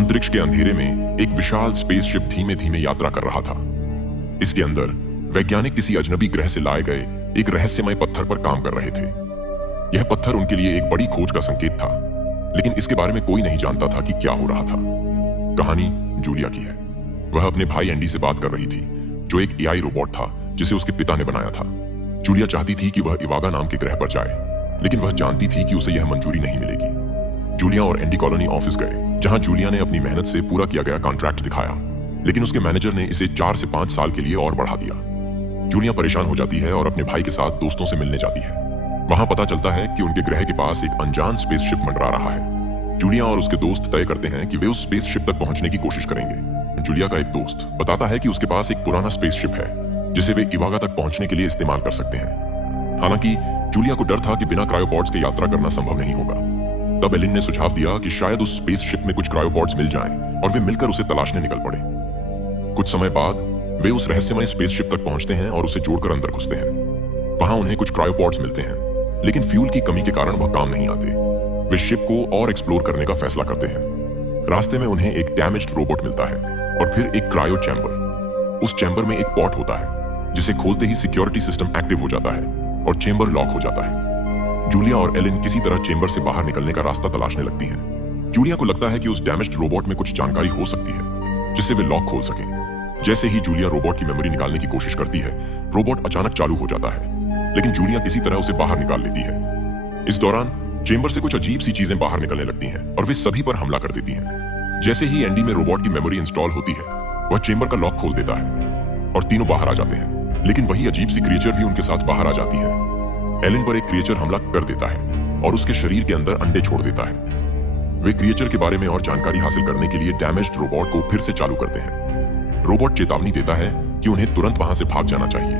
अंतरिक्ष के अंधेरे में एक विशाल स्पेसशिप धीमे धीमे यात्रा कर रहा था। इसके अंदर वैज्ञानिक किसी अजनबी ग्रह से लाए गए एक रहस्यमय पत्थर पर काम कर रहे थे। यह पत्थर उनके लिए एक बड़ी खोज का संकेत था, लेकिन इसके बारे में कोई नहीं जानता था कि क्या हो रहा था। कहानी जूलिया की है। वह अपने भाई एंडी से बात कर रही थी, जो एक एआई रोबोट था जिसे उसके पिता ने बनाया था। जूलिया चाहती थी कि वह इवागा नाम के ग्रह पर जाए, लेकिन वह जानती थी कि उसे यह मंजूरी नहीं मिलेगी। जूलिया और एंडी कॉलोनी ऑफिस गए, जहां जूलिया ने अपनी मेहनत से पूरा किया गया कॉन्ट्रैक्ट दिखाया, लेकिन उसके मैनेजर ने इसे 4 से 5 साल के लिए और बढ़ा दिया। जूलिया परेशान हो जाती है और अपने भाई के साथ दोस्तों से मिलने जाती है। वहां पता चलता है कि उनके ग्रह के पास एक अनजान स्पेसशिप मंडरा रहा है। जूलिया और उसके दोस्त तय करते हैं कि वे उस स्पेसशिप तक पहुंचने की कोशिश करेंगे। जूलिया का एक दोस्त बताता है कि उसके पास एक पुराना स्पेसशिप है जिसे वे इवागा तक पहुंचने के लिए इस्तेमाल कर सकते हैं। हालांकि जूलिया को डर था कि बिना क्रायोपॉड्स के यात्रा करना संभव नहीं होगा। तब एलिन ने सुझाव दिया कि शायद उस स्पेसशिप में कुछ क्रायोपॉड्स मिल जाएं और वे मिलकर उसे तलाशने निकल पड़े। कुछ समय बाद वे उस रहस्यमय स्पेसशिप तक पहुंचते हैं और उसे जोड़कर अंदर घुसते हैं। वहां उन्हें कुछ क्रायोपॉड्स मिलते हैं, लेकिन फ्यूल की कमी के कारण वह काम नहीं आते। वे शिप को और एक्सप्लोर करने का फैसला करते हैं। रास्ते में उन्हें एक डैमेज्ड रोबोट मिलता है और फिर एक क्रायो चैम्बर। उस चैम्बर में एक पॉट होता है जिसे खोलते ही सिक्योरिटी सिस्टम एक्टिव हो जाता है और चैम्बर लॉक हो जाता है। जूलिया और एलिन किसी तरह चैम्बर से बाहर निकलने का रास्ता तलाशने लगती हैं। जूलिया को लगता है कि उस डैमेज्ड रोबोट में कुछ जानकारी हो सकती है जिससे वे लॉक खोल सकें। जैसे ही जूलिया रोबोट की मेमोरी निकालने की कोशिश करती है, रोबोट अचानक चालू हो जाता है, लेकिन जूलिया किसी तरह उसे बाहर निकाल लेती है। इस दौरान चेंबर से कुछ अजीब सी चीजें बाहर निकलने लगती हैं और वे सभी पर हमला कर देती हैं। जैसे ही एंडी में रोबोट की मेमोरी इंस्टॉल होती है, वह चेंबर का लॉक खोल देता है और तीनों बाहर आ जाते हैं, लेकिन वही अजीब सी क्रिएचर भी उनके साथ बाहर आ जाती है। एलिन पर एक क्रिएचर हमला कर देता है और उसके शरीर के अंदर अंडे छोड़ देता है। वे क्रिएचर के बारे में और जानकारी हासिल करने के लिए डैमेज्ड रोबोट को फिर से चालू करते हैं। रोबोट चेतावनी देता है कि उन्हें तुरंत वहां से भाग जाना चाहिए,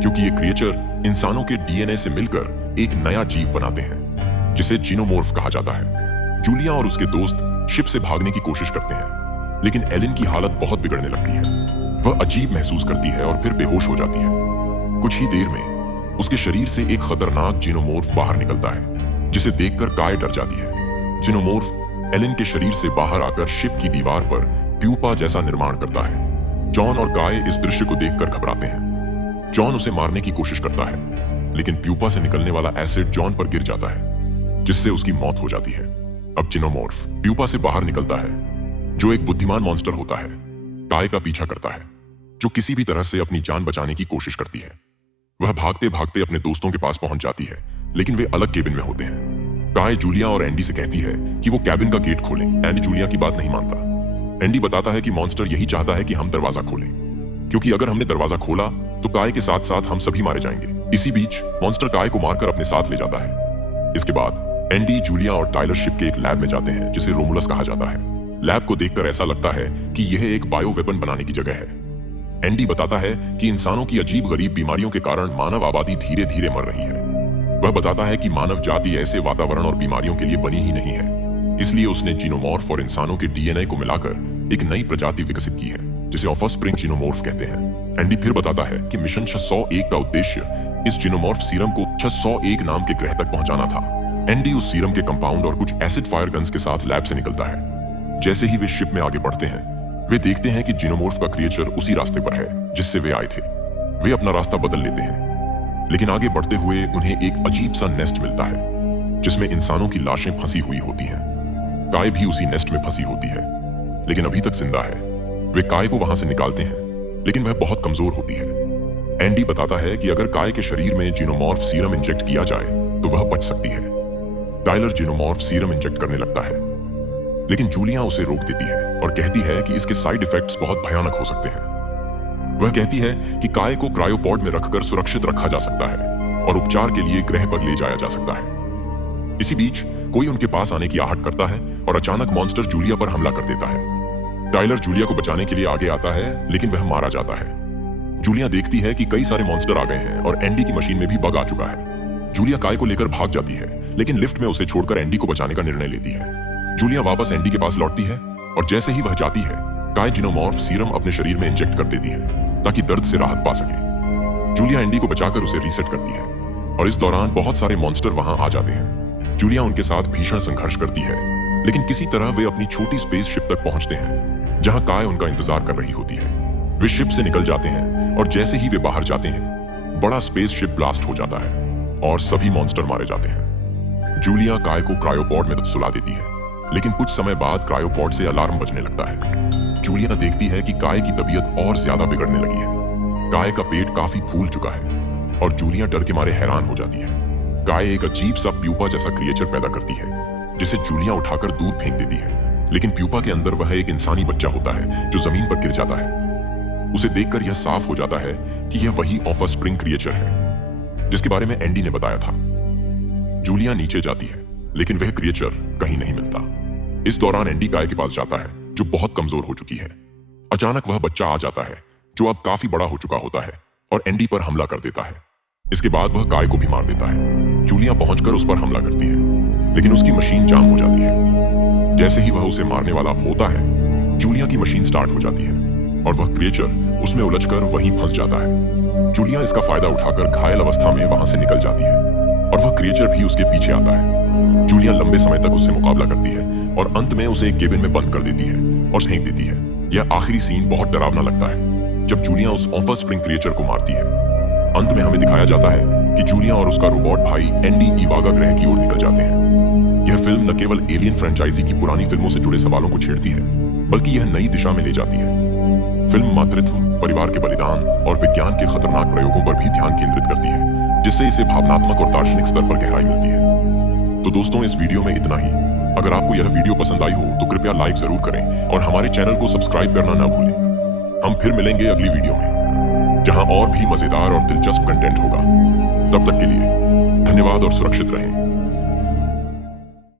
क्योंकि ये क्रिएचर इंसानों के डीएनए से मिलकर एक नया जीव बनाते हैं जिसे जीनोमॉर्फ कहा जाता है। जूलिया और उसके दोस्त शिप से भागने की कोशिश करते हैं, लेकिन एलिन की हालत बहुत बिगड़ने लगती है। वह अजीब महसूस करती है और फिर बेहोश हो जाती है। कुछ ही देर में उसके शरीर से एक खतरनाक जीनोमॉर्फ बाहर निकलता है, जिसे देखकर काय डर जाती है। जीनोमॉर्फ एलिन के शरीर से बाहर आकर शिप की दीवार पर प्यूपा जैसा निर्माण करता है। जॉन और काय इस दृश्य को देखकर घबराते हैं। जॉन उसे मारने की कोशिश करता है, लेकिन प्यूपा से निकलने वाला एसिड जॉन पर गिर जाता है, जिससे उसकी मौत हो जाती है। अब जीनोमॉर्फ प्यूपा से बाहर निकलता है, जो एक बुद्धिमान मॉन्स्टर होता है। काय का पीछा करता है, जो किसी भी तरह से अपनी जान बचाने की कोशिश करती है। वह भागते भागते अपने दोस्तों के पास पहुंच जाती है, लेकिन वे अलग केबिन में होते हैं। काय जूलिया और एंडी से कहती है कि वो कैबिन का गेट खोलें। एंडी जूलिया की बात नहीं मानता। एंडी बताता है कि मॉन्स्टर यही चाहता है कि हम दरवाजा खोलें, क्योंकि अगर हमने दरवाजा खोला तो काय के साथ साथ हम सभी मारे जाएंगे। इसी बीच मॉन्स्टर काय को मारकर अपने साथ ले जाता है। इसके बाद एंडी, जूलिया और टाइलर शिप के एक लैब में जाते हैं, जिसे रोमुलस कहा जाता है। लैब को देखकर ऐसा लगता है कि यह एक बायो वेपन बनाने की जगह है। एंडी बताता है कि इंसानों की अजीब गरीब बीमारियों के कारण मानव आबादी धीरे धीरे मर रही है। वह बताता है कि मानव जाति ऐसे वातावरण और बीमारियों के लिए बनी ही नहीं है, इसलिए उसने जीनोमॉर्फ और इंसानों के डीएनए को मिलाकर एक नई प्रजाति विकसित की है, जिसे ऑफस्प्रिंग जीनोमॉर्फ कहते हैं। एंडी फिर बताता है कि मिशन 601 का उद्देश्य इस जीनोमॉर्फ सीरम को 601 नाम के ग्रह तक पहुंचाना था। एंडी उस सीरम के कंपाउंड और कुछ एसिड फायर गन्स के साथ लैब से निकलता है। जैसे ही वे शिप में आगे बढ़ते हैं, वे देखते हैं कि जीनोमॉर्फ का क्रिएचर उसी रास्ते पर है जिससे वे आए थे। वे अपना रास्ता बदल लेते हैं, लेकिन आगे बढ़ते हुए उन्हें एक अजीब सा नेस्ट मिलता है, जिसमें इंसानों की लाशें फंसी हुई होती हैं। काय भी उसी नेस्ट में फंसी होती है, लेकिन अभी तक जिंदा है। वे काय को वहां से निकालते हैं, लेकिन वह बहुत कमजोर होती है। एंडी बताता है कि अगर काय के शरीर में जीनोमॉर्फ सीरम इंजेक्ट किया जाए तो वह बच सकती है। टाइलर जीनोमॉर्फ सीरम इंजेक्ट करने लगता है, लेकिन जूलिया उसे रोक देती है और कहती है कि इसके साइड इफेक्ट्स बहुत भयानक हो सकते हैं। वह कहती है कि काय को क्रायोपॉड में रखकर सुरक्षित रखा जा सकता है और उपचार के लिए ग्रह पर ले जाया जा सकता है। इसी बीच कोई उनके पास आने की आहट करता है और अचानक मॉन्स्टर जूलिया पर हमला कर देता है। टाइलर जूलिया को बचाने के लिए आगे आता है, लेकिन वह मारा जाता है। जूलिया देखती है कि कई सारे मॉन्स्टर आ गए हैं और एंडी की मशीन में भी बग आ चुका है। जूलिया काय को लेकर भाग जाती है, लेकिन लिफ्ट में उसे छोड़कर एंडी को बचाने का निर्णय लेती है। जूलिया वापस एंडी के पास लौटती है और जैसे ही वह जाती है, काय जीनोमॉर्फ सीरम अपने शरीर में इंजेक्ट कर देती है ताकि दर्द से राहत पा सके। जूलिया एंडी को बचाकर उसे रीसेट करती है और इस दौरान बहुत सारे मॉन्स्टर वहां आ जाते हैं। जूलिया उनके साथ भीषण संघर्ष करती है, लेकिन किसी तरह वे अपनी छोटी स्पेसशिप तक पहुंचते हैं जहां काय उनका इंतजार कर रही होती है। वे शिप से निकल जाते हैं और जैसे ही वे बाहर जाते हैं बड़ा स्पेसशिप ब्लास्ट हो जाता है और सभी मॉन्स्टर मारे जाते हैं। जूलिया काय को क्रायोपॉड में सुला देती है, लेकिन कुछ समय बाद क्रायोपॉड से अलार्म बजने लगता है। जूलिया देखती है कि काय की तबीयत और ज्यादा बिगड़ने लगी है। काय का पेट काफी फूल चुका है और जूलिया डर के मारे हैरान हो जाती है। काय एक अजीब सा प्यूपा जैसा क्रिएचर पैदा करती है जिसे जूलिया उठाकर दूर फेंक देती है, लेकिन प्यूपा के अंदर वह एक इंसानी बच्चा होता है जो जमीन पर गिर जाता है। उसे देखकर यह साफ हो जाता है कि यह वही ऑफस्प्रिंग क्रिएचर है जिसके बारे में एंडी ने बताया था। जूलिया नीचे जाती है, लेकिन वह क्रिएचर कहीं नहीं मिलता। इस दौरान एंडी काय के पास जाता है जो बहुत कमजोर हो चुकी है। अचानक वह बच्चा आ जाता है जो अब काफी बड़ा हो चुका होता है और एंडी पर हमला कर देता है। इसके बाद वह काय को भी मार देता है। जूलिया पहुंचकर उस पर हमला करती है, लेकिन उसकी मशीन जाम हो जाती है। जैसे ही वह उसे मारने वाला होता है, जूलिया की मशीन स्टार्ट हो जाती है और वह क्रिएचर उसमें उलझकर वहीं फंस जाता है। जूलिया इसका फायदा उठाकर घायल अवस्था में वहां से निकल जाती है और वह क्रिएचर भी उसके पीछे आता है। जूलिया लंबे समय तक उससे मुकाबला करती है और अंत में उसे एक केबिन में बंद कर देती है और फेंक देती है। यह आखिरी सीन बहुत डरावना लगता है जब जूलिया उस ऑफस्प्रिंग क्रिएचर को मारती है। अंत में हमें दिखाया जाता है कि जूलिया और उसका रोबोट भाई एंडी इवागा ग्रह की ओर निकल जाते हैं। यह फिल्म न केवल एलियन फ्रेंचाइजी की पुरानी फिल्मों से जुड़े सवालों को छेड़ती है, बल्कि यह नई दिशा में ले जाती है। फिल्म मातृत्व, परिवार के बलिदान और विज्ञान के खतरनाक प्रयोगों पर भी ध्यान केंद्रित करती है, जिससे इसे भावनात्मक और दार्शनिक स्तर पर गहराई मिलती है। तो दोस्तों, इस वीडियो में इतना ही। अगर आपको यह वीडियो पसंद आई हो तो कृपया लाइक जरूर करें और हमारे चैनल को सब्सक्राइब करना ना भूलें। हम फिर मिलेंगे अगली वीडियो में, जहां और भी मजेदार और दिलचस्प कंटेंट होगा। तब तक के लिए धन्यवाद और सुरक्षित रहें।